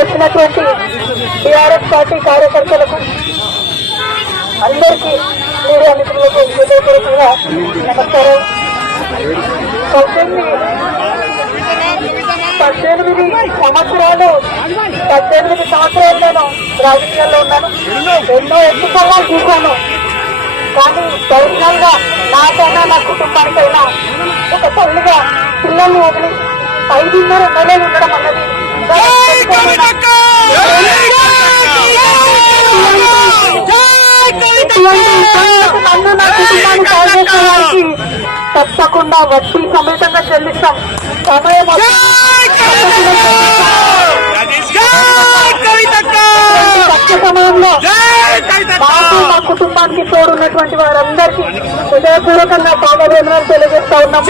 ఇక్కడికి వచ్చినటువంటి TRS party కార్యకర్తలకు అందరికీ మీడియా మిత్రులకు హృదయపూర్వకంగా నమస్కారం. 18 సంవత్సరాలు నేను రాజకీయాల్లో ఉన్నాను. ఎన్నో ఎత్తుకోవాలని చూశాను. కానీ పర్సనల్ గా నాకైనా నా కుటుంబానికైనా ఒక తల్లిగా పిల్లల్ని వదిలి 5.5 నెలలు ఉండడం అన్నది నన్ను నా కుటుంబాన్ని సాధించడానికి తప్పకుండా వడ్డీ సమేతంగా చెల్లిస్తాం. సమయం తక్కువ సమయంలో మాకు మా కుటుంబానికి తోడున్నటువంటి వారందరికీ హృదయపూర్వకంగా పాదవేదనలు తెలియజేస్తా ఉన్నాం.